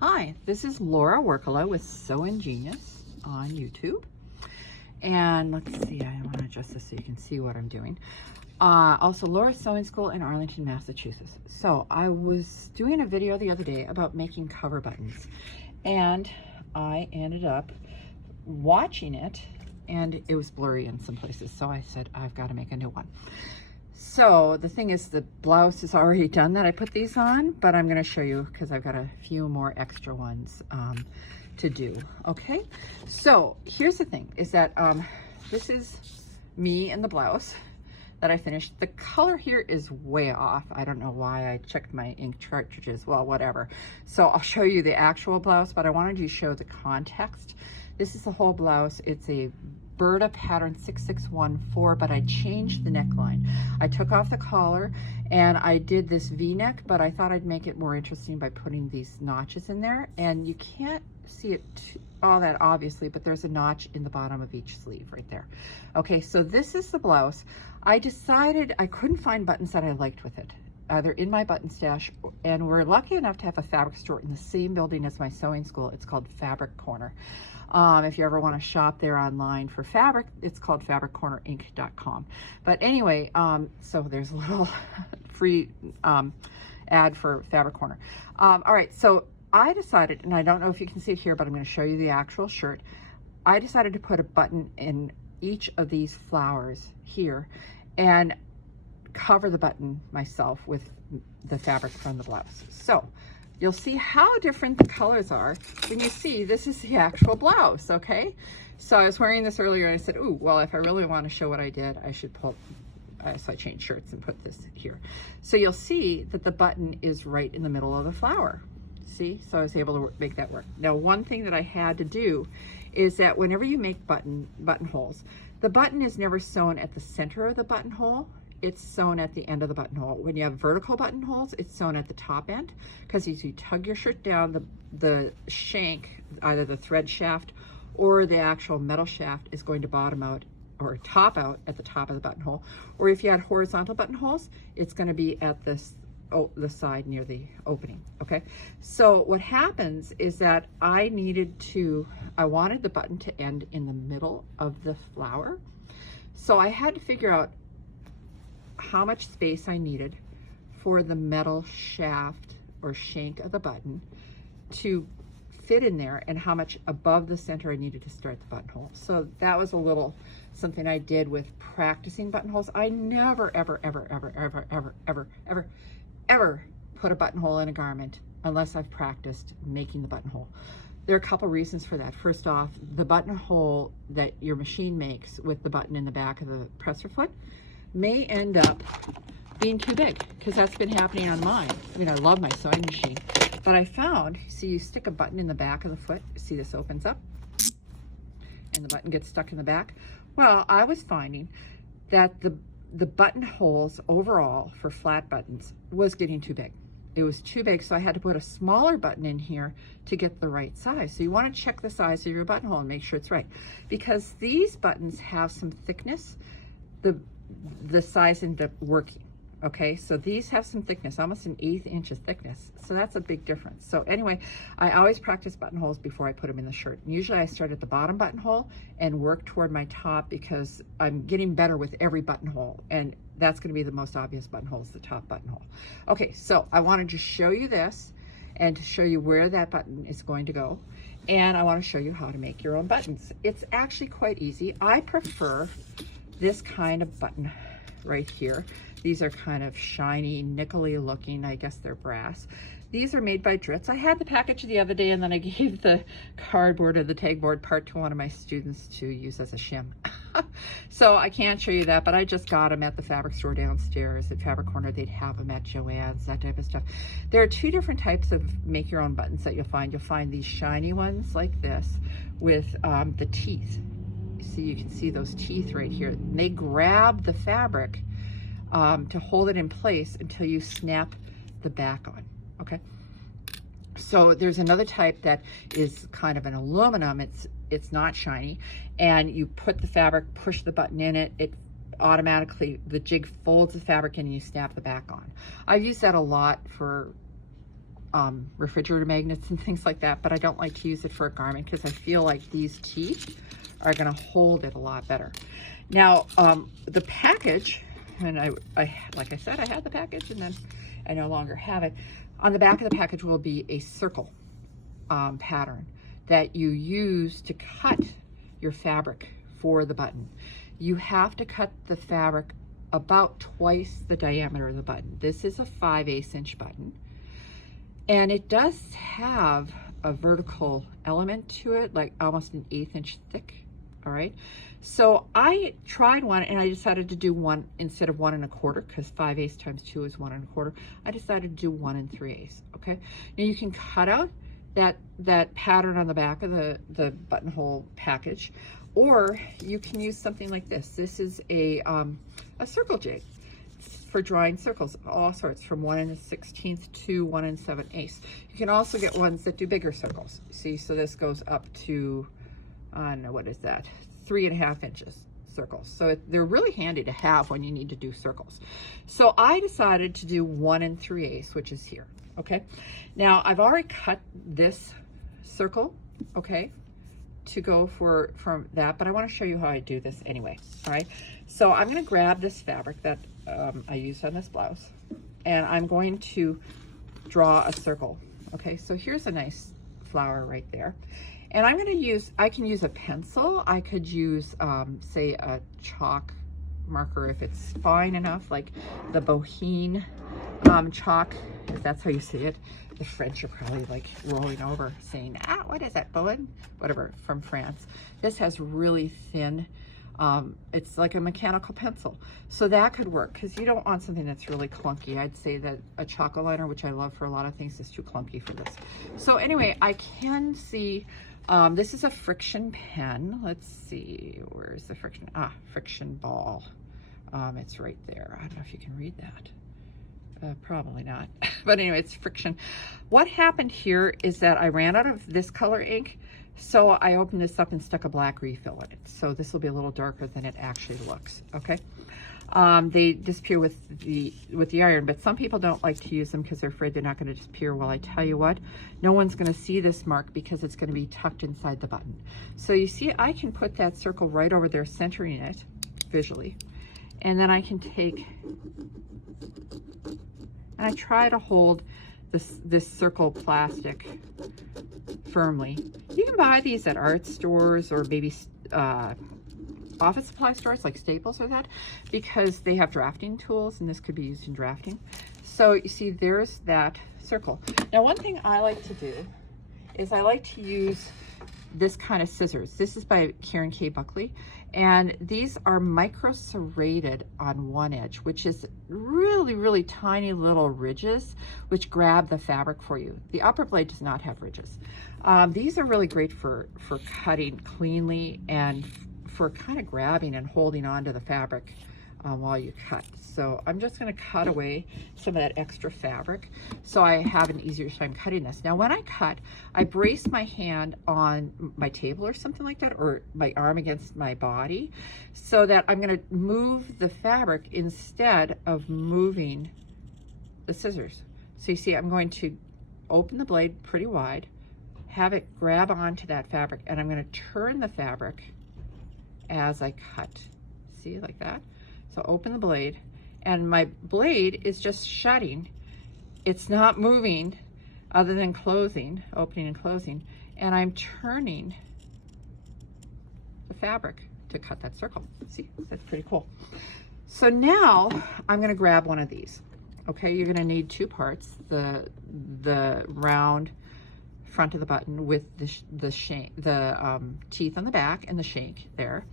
Hi, this is Laura Workala with Sewing Genius on YouTube. And let's see, I want to adjust this so you can see what I'm doing. Also, Laura's Sewing School in Arlington, Massachusetts. So I was doing a video the other day about making cover buttons, and I ended up watching it, and it was blurry in some places. So I said, I've got to make a new one. So the thing is, the blouse is already done that I put these on, but I'm going to show you because I've got a few more extra ones to do. Okay, so here's the thing is that this is me and the blouse that I finished. The color here is way off. I don't know why. I checked my ink cartridges. Well, whatever. So I'll show you the actual blouse, but I wanted to show the context. This is the whole blouse. It's a Berta pattern 6614, but I changed the neckline. I took off the collar and I did this V-neck, but I thought I'd make it more interesting by putting these notches in there. And you can't see it all that obviously, but there's a notch in the bottom of each sleeve right there. Okay, so this is the blouse. I decided I couldn't find buttons that I liked with it, either in my button stash, and we're lucky enough to have a fabric store in the same building as my sewing school. It's called Fabric Corner. If you ever want to shop there online for fabric, it's called fabriccornerinc.com. But anyway, so there's a little free ad for Fabric Corner. All right, so I decided, and I don't know if you can see it here, but I'm going to show you the actual shirt. I decided to put a button in each of these flowers here and cover the button myself with the fabric from the blouse. So you'll see how different the colors are when you see this is the actual blouse, okay? So I was wearing this earlier and I said, ooh, well, if I really want to show what I did, I should pull, so I changed shirts and put this here. So you'll see that the button is right in the middle of the flower. See, so I was able to make that work. Now, one thing that I had to do is that whenever you make buttonholes, the button is never sewn at the center of the buttonhole. It's sewn at the end of the buttonhole. When you have vertical buttonholes, it's sewn at the top end, because as you tug your shirt down, the shank, either the thread shaft or the actual metal shaft, is going to bottom out or top out at the top of the buttonhole. Or if you had horizontal buttonholes, it's going to be at this the side near the opening. Okay, so what happens is that I wanted the button to end in the middle of the flower, so I had to figure out how much space I needed for the metal shaft or shank of the button to fit in there, and how much above the center I needed to start the buttonhole. So that was a little something I did with practicing buttonholes. I never, ever, ever, ever, ever, ever, ever, ever, ever put a buttonhole in a garment unless I've practiced making the buttonhole. There are a couple reasons for that. First off, the buttonhole that your machine makes with the button in the back of the presser foot may end up being too big, because that's been happening on mine. I mean, I love my sewing machine, but I found, see, you stick a button in the back of the foot, see this opens up and the button gets stuck in the back. Well, I was finding that the buttonholes overall for flat buttons was getting too big. It was too big, so I had to put a smaller button in here to get the right size. So you want to check the size of your buttonhole and make sure it's right, because these buttons have some thickness. The size ended up working. Okay, so these have some thickness, almost an 1/8 inch of thickness. So that's a big difference. So anyway, I always practice buttonholes before I put them in the shirt. And usually I start at the bottom buttonhole and work toward my top, because I'm getting better with every buttonhole. And that's going to be the most obvious buttonhole, is the top buttonhole. Okay, so I wanted to show you this and to show you where that button is going to go. And I want to show you how to make your own buttons. It's actually quite easy. I prefer this kind of button right here. These are kind of shiny, nickel-y looking. I guess they're brass. These are made by Dritz. I had the package the other day, and then I gave the cardboard or the tag board part to one of my students to use as a shim. So I can't show you that, but I just got them at the fabric store downstairs at Fabric Corner. They'd have them at Joann's, that type of stuff. There are two different types of make your own buttons that you'll find. You'll find these shiny ones like this with the teeth. See, you can see those teeth right here. And they grab the fabric to hold it in place until you snap the back on. Okay, so there's another type that is kind of an aluminum. It's not shiny, and you put the fabric, push the button in it, it automatically, the jig folds the fabric in and you snap the back on. I've used that a lot for refrigerator magnets and things like that, but I don't like to use it for a garment because I feel like these teeth are going to hold it a lot better. Now, the package, and I like I said, I had the package and then I no longer have it. On the back of the package will be a circle pattern that you use to cut your fabric for the button. You have to cut the fabric about twice the diameter of the button. This is a 5/8 inch button, and it does have a vertical element to it, like almost an 1/8 inch thick. All right, so I tried one and I decided to do one instead of 1 1/4, because 5/8 times 2 is 1 1/4. I decided to do 1 3/8. Okay, now you can cut out that pattern on the back of the buttonhole package, or you can use something like this. This is a circle jig for drawing circles, all sorts, from 1 1/16 to 1 7/8. You can also get ones that do bigger circles. See, so this goes up to, I don't know, what is that? 3.5 inches circles. So they're really handy to have when you need to do circles. So I decided to do 1 3/8, which is here. Okay, now I've already cut this circle, okay, to go from that, but I want to show you how I do this anyway. All right, so I'm going to grab this fabric that I used on this blouse, and I'm going to draw a circle. Okay, so here's a nice flower right there, and I'm going to use, I can use a pencil, I could use say a chalk marker if it's fine enough, like the Bohin chalk, if that's how you see it. The French are probably like rolling over saying, ah, what is that, Bohin? Whatever, from France. This has really thin, it's like a mechanical pencil. So that could work, because you don't want something that's really clunky. I'd say that a chalk liner, which I love for a lot of things, is too clunky for this. So anyway, I can see, this is a Frixion pen. Let's see, where's the Frixion? Ah, Frixion ball. It's right there. I don't know if you can read that. Probably not, but anyway, it's Frixion. What happened here is that I ran out of this color ink, so I opened this up and stuck a black refill in it. So this will be a little darker than it actually looks. Okay, they disappear with the iron, but some people don't like to use them because they're afraid they're not going to disappear. Well, I tell you what, no one's going to see this mark because it's going to be tucked inside the button. So you see, I can put that circle right over there, centering it visually, and then I can take, and I try to hold this circle plastic firmly. You can buy these at art stores or maybe office supply stores like Staples or that, because they have drafting tools, and this could be used in drafting. So you see, there's that circle. Now, one thing I like to do is I like to use this kind of scissors. This is by Karen Kay Buckley, and these are micro serrated on one edge, which is really tiny little ridges which grab the fabric for you. The upper blade does not have ridges. These are really great for cutting cleanly and for kind of grabbing and holding on to the fabric while you cut. So I'm just going to cut away some of that extra fabric so I have an easier time cutting this. Now when I cut, I brace my hand on my table or something like that, or my arm against my body, so that I'm going to move the fabric instead of moving the scissors. So you see, I'm going to open the blade pretty wide, have it grab onto that fabric, and I'm going to turn the fabric as I cut. See, like that? So open the blade, and my blade is just shutting. It's not moving other than closing, opening and closing, and I'm turning the fabric to cut that circle. See, that's pretty cool. So now I'm going to grab one of these. Okay, you're going to need two parts, the round front of the button with the teeth on the back and the shank there.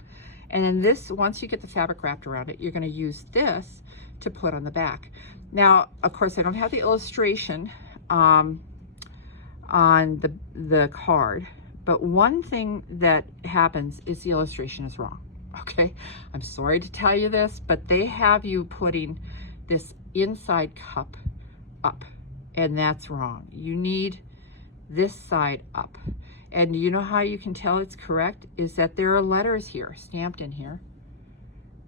And then this, once you get the fabric wrapped around it, you're going to use this to put on the back. Now, of course, I don't have the illustration on the card, but one thing that happens is the illustration is wrong. Okay, I'm sorry to tell you this, but they have you putting this inside cup up, and that's wrong. You need this side up. And you know how you can tell it's correct is that there are letters here stamped in here,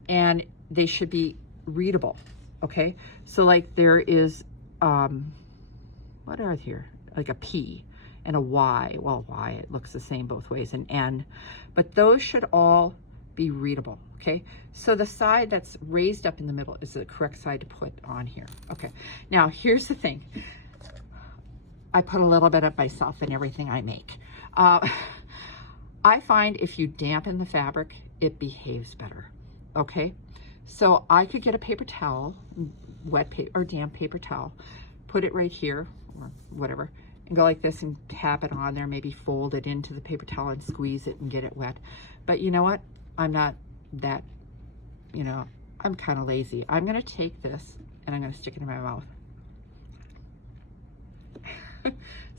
and they should be readable. Okay, so like there is what are here? Like a P and a Y. Well, Y, it looks the same both ways, an N. But those should all be readable, okay? So the side that's raised up in the middle is the correct side to put on here. Okay, now here's the thing. I put a little bit of myself in everything I make. I find if you dampen the fabric, it behaves better, okay? So I could get a paper towel, wet paper or damp paper towel, put it right here or whatever, and go like this and tap it on there, maybe fold it into the paper towel and squeeze it and get it wet. But you know what? I'm not that, you know, I'm kind of lazy. I'm going to take this and I'm going to stick it in my mouth.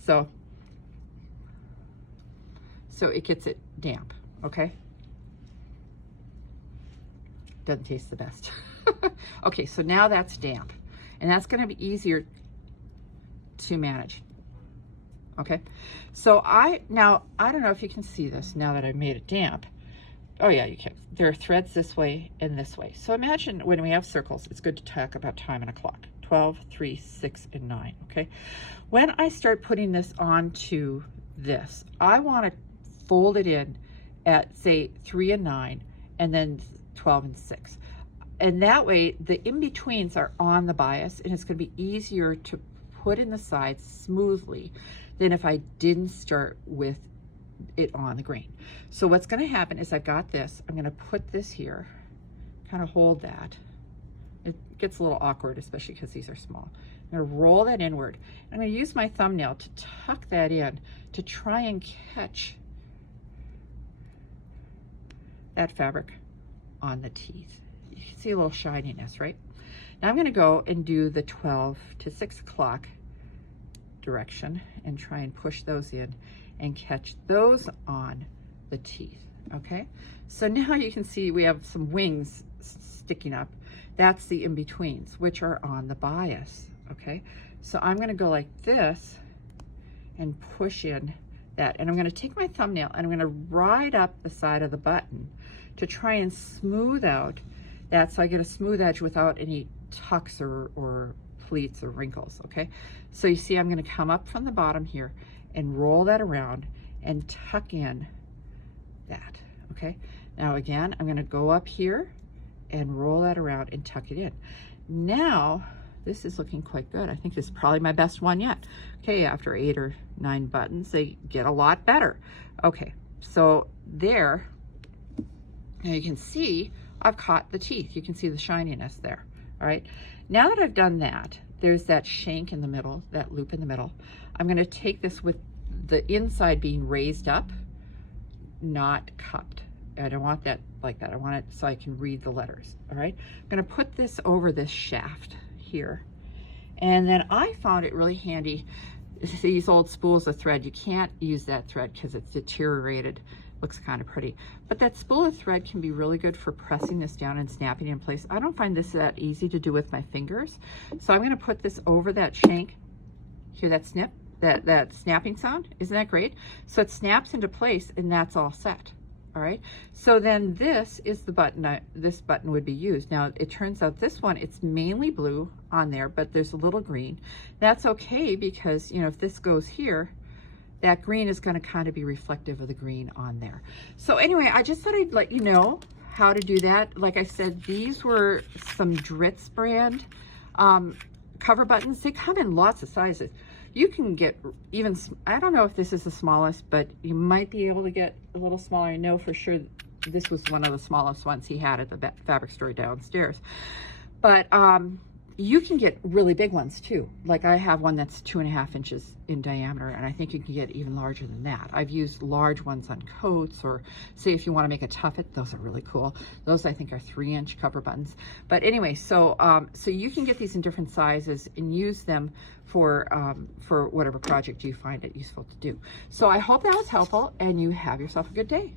So it gets it damp, okay? Doesn't taste the best. Okay, so now that's damp, and that's going to be easier to manage. Okay, so I don't know if you can see this now that I've made it damp. Oh yeah, you can. There are threads this way and this way. So imagine when we have circles, it's good to talk about time and a clock. 12, 3, 6, and 9, okay? When I start putting this onto this, I want to fold it in at, say, 3 and 9, and then 12 and 6. And that way, the in-betweens are on the bias, and it's going to be easier to put in the sides smoothly than if I didn't start with it on the grain. So what's going to happen is I've got this. I'm going to put this here, kind of hold that. It gets a little awkward, especially because these are small. I'm going to roll that inward. I'm going to use my thumbnail to tuck that in to try and catch that fabric on the teeth. You can see a little shininess, right? Now I'm going to go and do the 12 to 6 o'clock direction and try and push those in and catch those on the teeth, okay? So now you can see we have some wings sticking up. That's the in-betweens, which are on the bias, okay? So I'm gonna go like this and push in that. And I'm gonna take my thumbnail and I'm gonna ride up the side of the button to try and smooth out that so I get a smooth edge without any tucks or pleats or wrinkles, okay? So you see I'm gonna come up from the bottom here and roll that around and tuck in that, okay? Now again, I'm gonna go up here and roll that around and tuck it in. Now, this is looking quite good. I think this is probably my best one yet. Okay, after 8 or 9 buttons, they get a lot better. Okay, so there, now you can see I've caught the teeth. You can see the shininess there, all right? Now that I've done that, there's that shank in the middle, that loop in the middle. I'm gonna take this with the inside being raised up, not cupped. I don't want that like that. I want it so I can read the letters, all right? I'm gonna put this over this shaft here. And then I found it really handy, these old spools of thread. You can't use that thread because it's deteriorated. Looks kind of pretty. But that spool of thread can be really good for pressing this down and snapping it in place. I don't find this that easy to do with my fingers. So I'm gonna put this over that shank. Hear that snip? That snapping sound? Isn't that great? So it snaps into place and that's all set. All right, so then this is the button, this button would be used. Now it turns out this one, it's mainly blue on there, but there's a little green. That's okay because, you know, if this goes here, that green is going to kind of be reflective of the green on there. So anyway, I just thought I'd let you know how to do that. Like I said, these were some Dritz brand cover buttons. They come in lots of sizes. You can get even, I don't know if this is the smallest, but you might be able to get a little smaller. I know for sure this was one of the smallest ones he had at the fabric store downstairs. But you can get really big ones too. Like I have one that's 2.5 inches in diameter, and I think you can get even larger than that. I've used large ones on coats, or say if you want to make a tuffet, those are really cool. Those I think are 3-inch cover buttons. But anyway, so so you can get these in different sizes and use them for whatever project you find it useful to do. So I hope that was helpful, and you have yourself a good day.